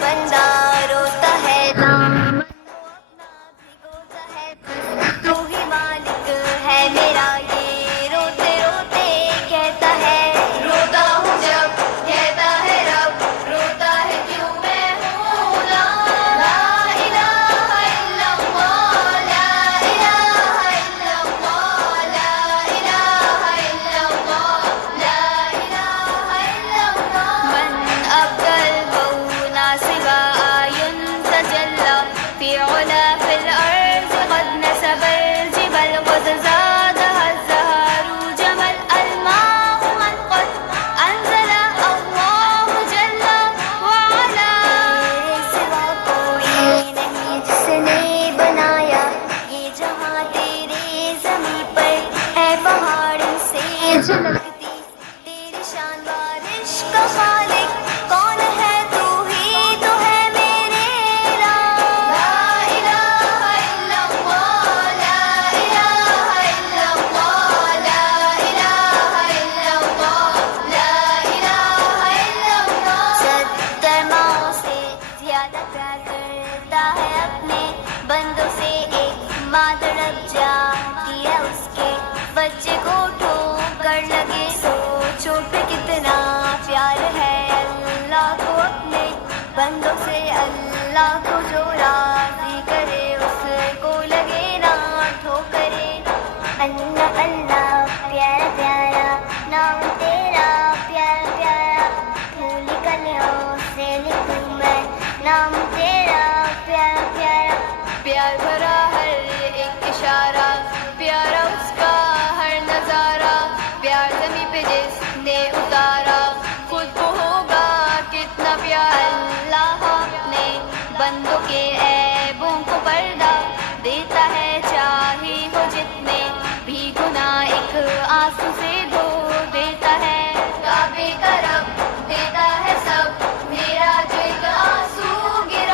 बंदा रोता है दामन वो अपना भिगोता है, बस तू ही मालिक है मेरा, ये रोते रोते कहता है। रोता हूँ जब कहता है रब, रोता है क्यों मैं हूँ ला इलाहा इल्लल्लाह, ला इलाहा इल्लल्लाह, ला इलाहा इल्लल्लाह, ला इलाहा इल्लल्लाह। मन अब्दल मौला सिवा आयुन तजल्ला في علا في الأرض قد نسب الجبل قد زادها الزهر جمل الماء من قد أنزل الله جل وعلا। तेरे सिवा कोई नहीं जिसने बनाया ये जहां, तेरे ज़मीं पर है पहाड़ से झलकती तेरी शान, बारिश का खालिक कौन है, तू ही तो है मेरे ला इलाहा इल्लल्लाह, ला इलाहा इल्लल्लाह, ला इलाहा इल्लल्लाह, ला इलाहा इल्लल्लाह। 70 माओं से ज्यादा प्यार करता है अपने बंदों से, एक माँ तड़प जाती है उसके बच्चे को ठोकर लगे, सोचो पे कितना प्यार है अल्लाह को अपने बंदों से। अल्लाह को जो राजी करे उसको लगे ना ठोकरे। अल्लाह अल्लाह प्यारा प्यारा नाम तेरा, प्यारा प्यारा फूली कलियों से लिखूं मैं नाम तेरा, प्यारा प्यारा। प्यार भरा हर एक इशारा, प्यारा उसका हर नजारा, प्यार ज़मीं पे जिसने उतारा खुद को होगा कितना प्यार। अल्लाह अपने बंदों के ऐबों को पर्दा देता है, चाहे हो जितने भी गुनाह एक आंसू से धो देता है। काबे का रब देता है सब, मेरा जो एक आंसू गिरा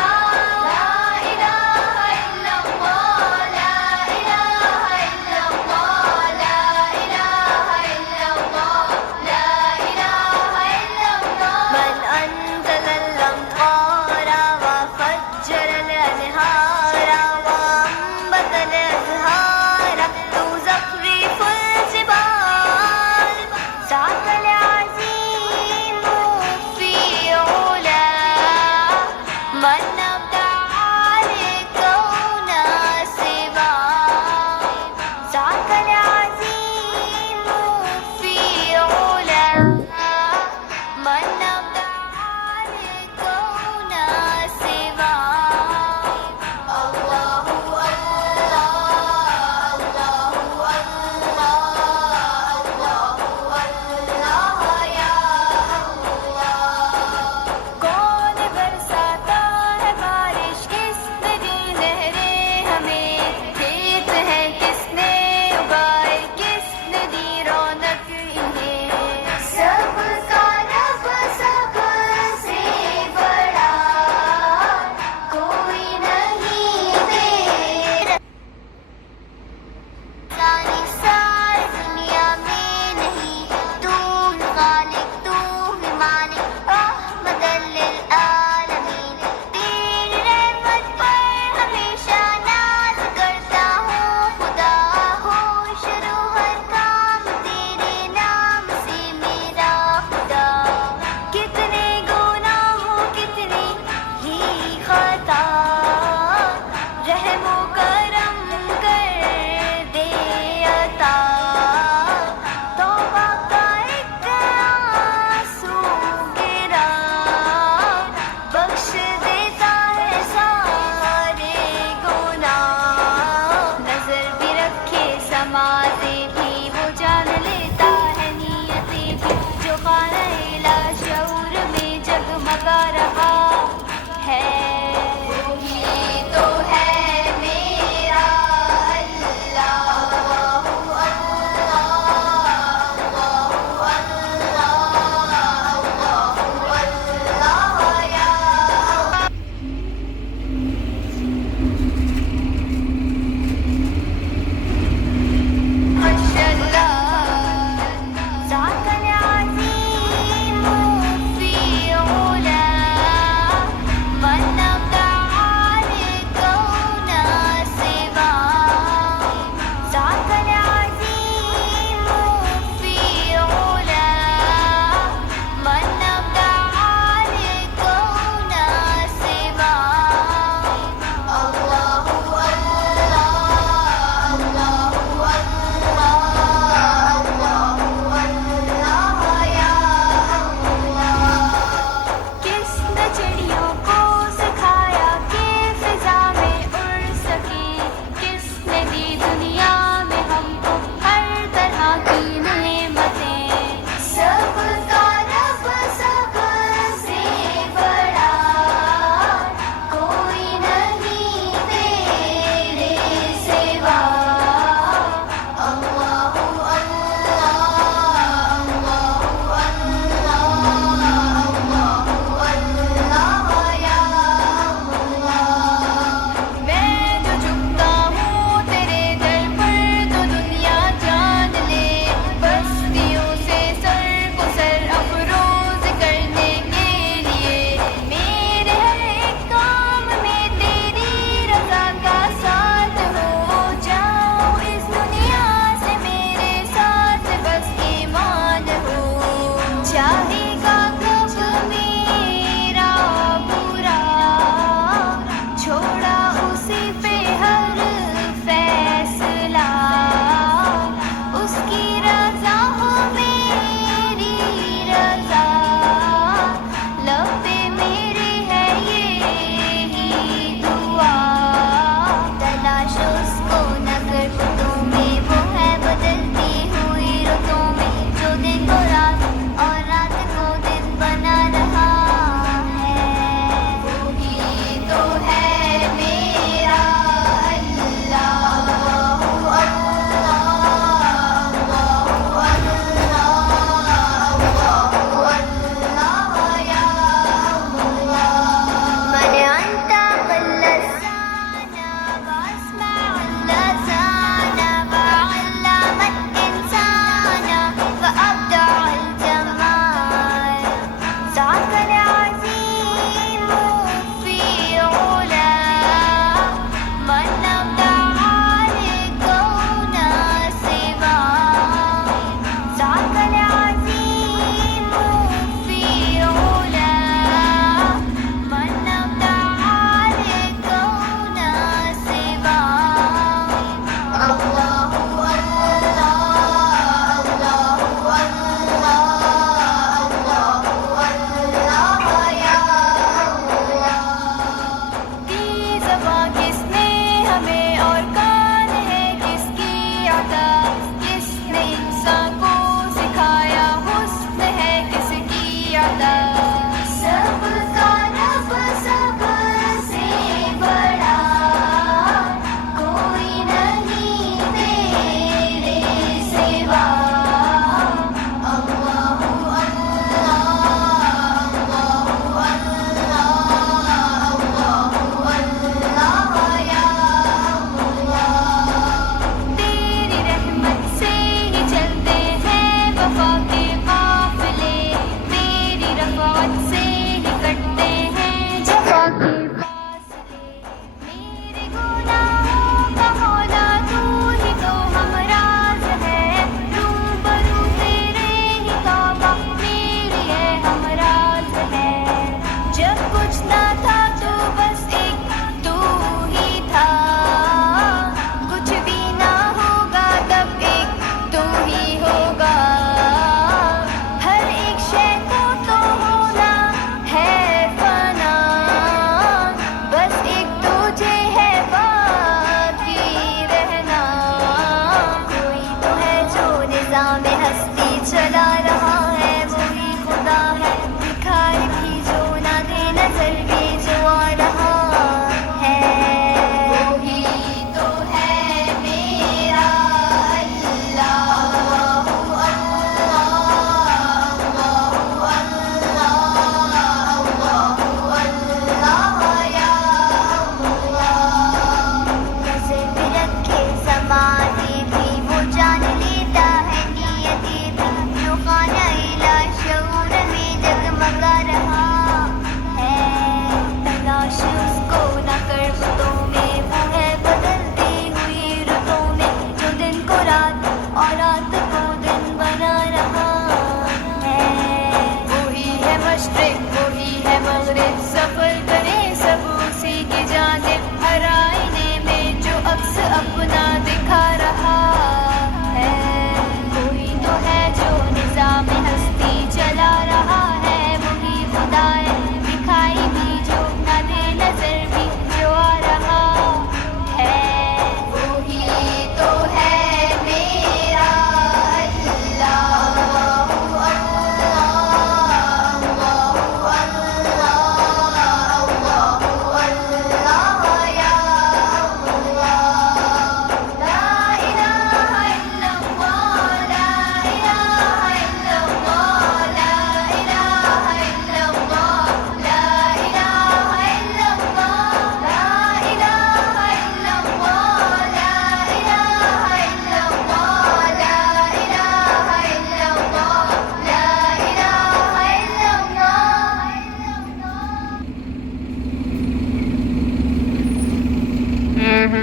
हरा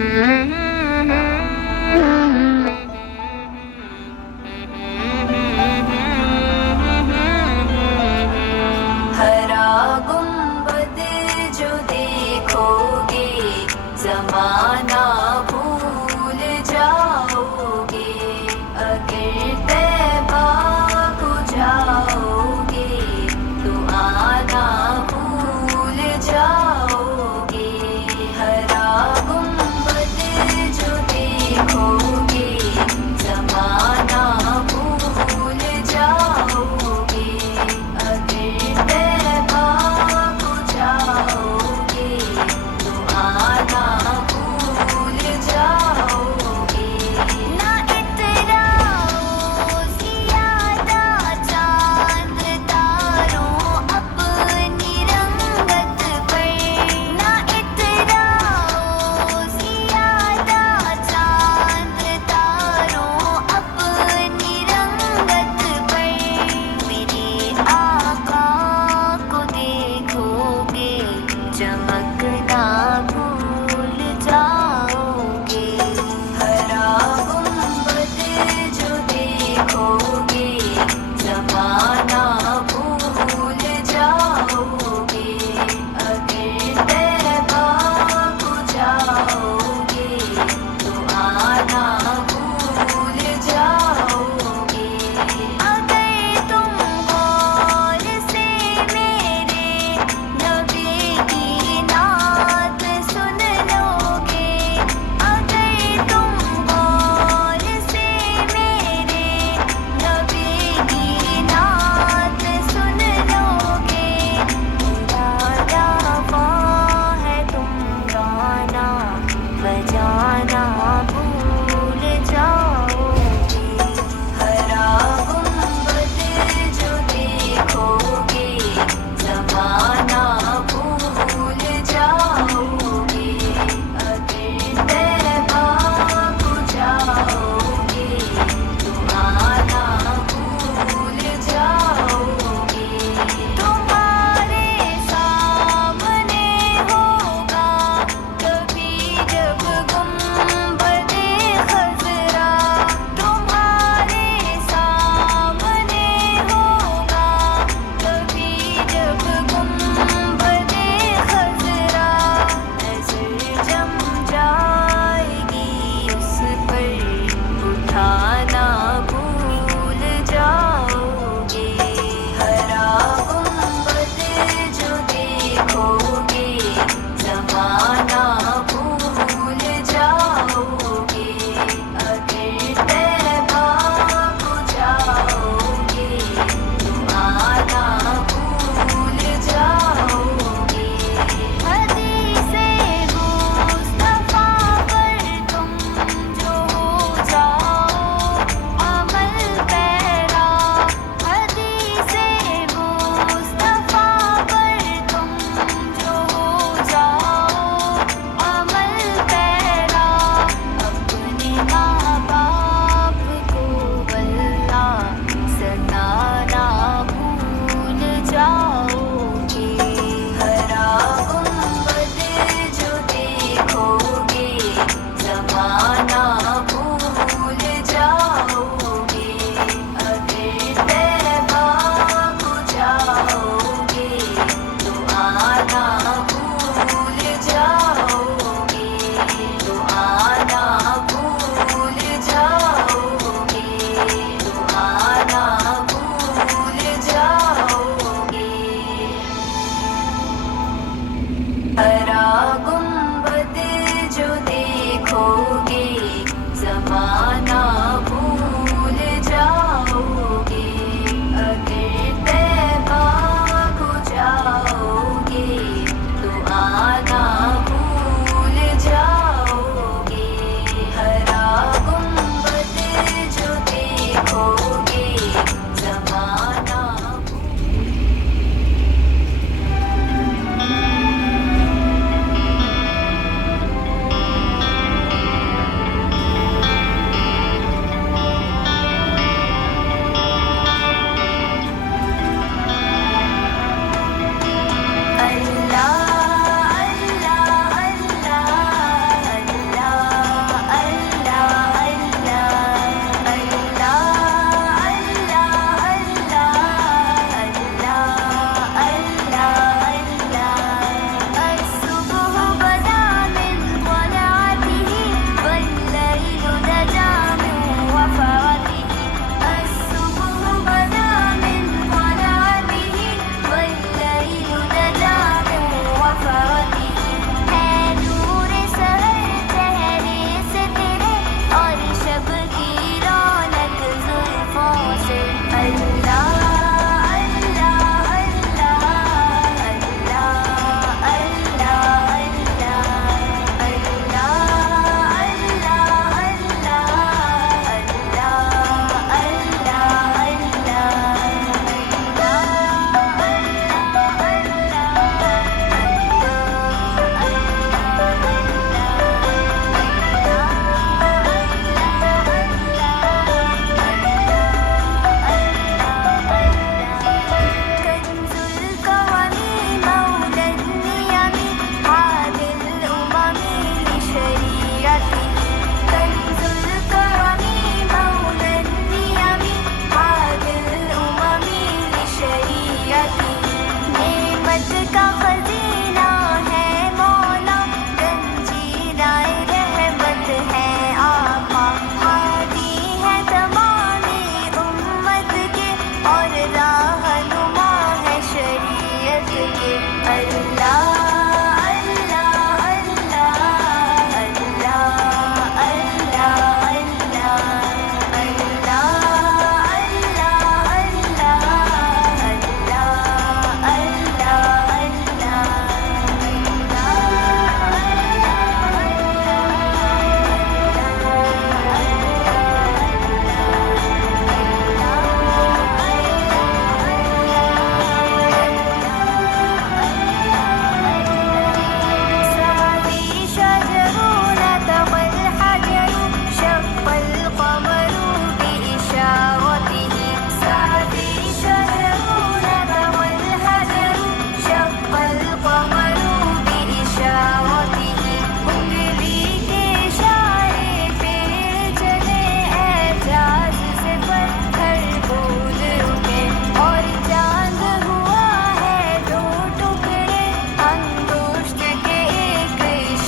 गुंबद जो देखोगे जमाना भूल जाओगे, अगर तैबा को जाओगे तो आना भूल जाओगे। हरा गुंबद जो देखोगे जमाना भूल जाओगे, अगर तैबा को जाओगे तो आना भूल जाओगे। ना इतराओ ज़ियादा चांद तारों अपनी रंगत पर, ना इतराओ ज़ियादा चांद तारों अपनी रंगत पर। मेरे आका को देखोगे चमकना भूल जाओगे। हरा गुंबद जो देखोगे जमाना भूल जाओगे, अगर तैबा को जाओगे तो आना भूल जाओगे। अगर तुम गौर से मेरे नबी की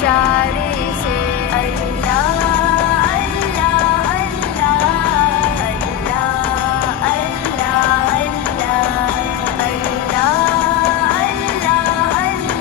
इशारे से अल्लाह अल्लाह अल्लाह अल्लाह अल्लाह अल्लाह अल्लाह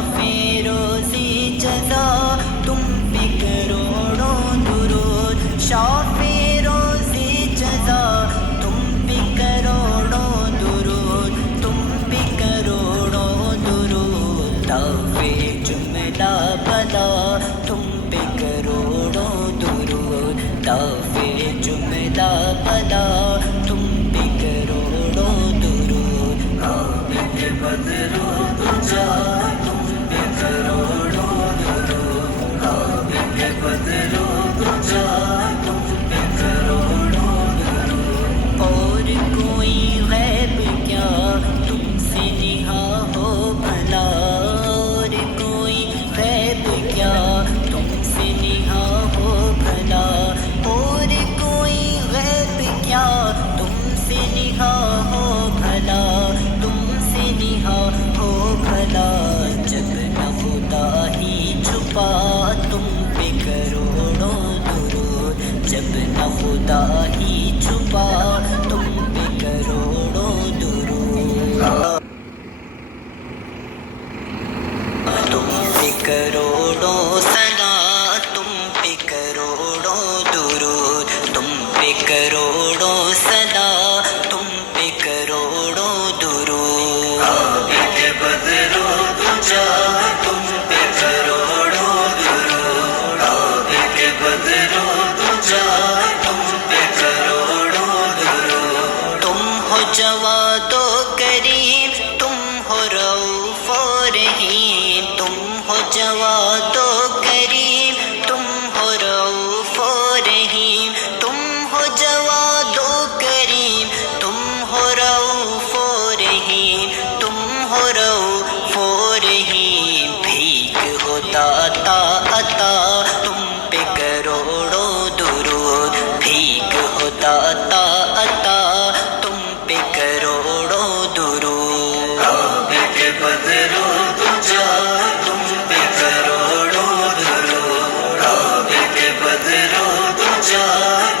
शाफे रोज़ी जज़ा तुम पे करोड़ों दुरूद, शाफे रोज़ी जज़ा तुम पे करोड़ों दुरूद, तुम पे करोड़ों दुरूद, ताफ़े जुमला बला तुम पे करोड़ों दुरूद, ताफ़े जुमला बला तुम पे करोड़ों दुरूद, आबिद बदरो तुझा तुम पे करोड़ों दुरूद, आबिद बदरो तुझा तुम पे करोड़ों दुरूद। और कोई गैब क्या तुमसे निहा हो भला, और कोई गैब क्या तुमसे निहा हो भला, और कोई गैब क्या तुमसे निहा हो भला, तुमसे निहा हो भला। जब न खुदा ही छुपा तुम पे करोड़ों दुरूद, जब न खुदा ही छुपा तुम पे करोड़ों दुरूद, तुम पे करोड़ों सना तुम पे करोड़ों दुरूद, तुम पे करोड़ों सना तुम पे करोड़ों दुरूद, आबिद बदरो तुझा तुम पे करोड़ों दुरूद, आबिद बदरो तुझा तुम पे करोड़ों दुरूद। तुम हो जवादो करीम तुम हो रऊफ और रहीम, तुम हो जवादो करीम तुम हो रऊफ और रहीम, तुम हो जवादो करीम तुम हो रऊफ और रहीम, तुम हो रऊफ और रहीम। भीख हो दाता अता तुम पे करोड़ों दुरूद, भीख हो दाता अता तुम पे करोड़ों दुरूद, आबिद बदरो तुझा तुम पे करोड़ों दुरूद, आबिद बदरो तुझा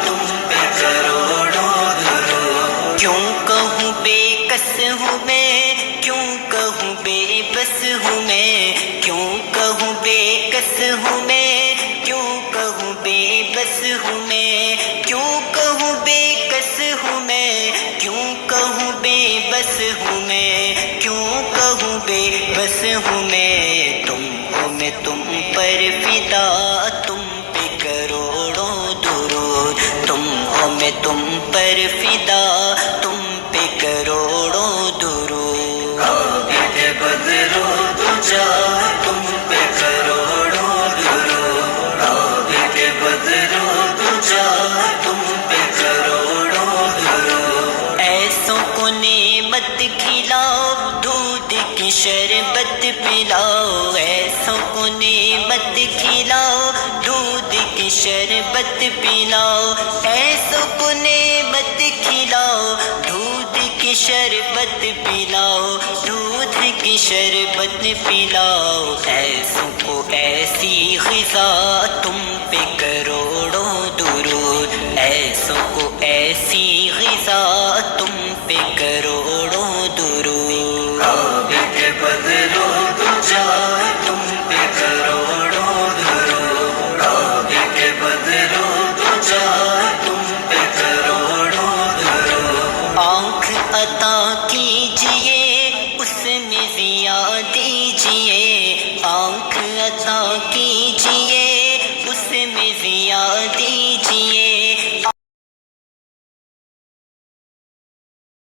तुम पे करोड़ों दुरूद। क्यों कहूँ बेकस हूँ मैं, क्यों कहूँ बेबस हूँ मैं, क्यों कहूँ बेकस हूँ मैं, क्यों कहूँ बेबस हूँ मैं, क्यों कहूँ बेकस हूँ मैं, क्यों कहूँ बेबस हूँ मैं, क्यों कहूँ बेबस हूँ मैं। तुम हो मैं तुम पर फिदा तुम पे करोड़ों दुरूद, तुम हो मैं तुम पर फिदा तुम पे करोड़ों दुरूद, आबिद बदरो तुझा तुम पे करोड़ों दुरूद, आबिद बदरो तुझा तुम पे करोड़ों दुरूद। ऐसों को नेमत खिलाओ दूध की शरबत पिलाओ, ऐसों को नेमत खिलाओ दूध की शरबत पिलाओ, ऐसों को नेमत खिलाओ दूध की शरबत पिलाओ, दूध की शरबत पिलाओ। ऐसों को ऐसी ग़िज़ा तुम पे करो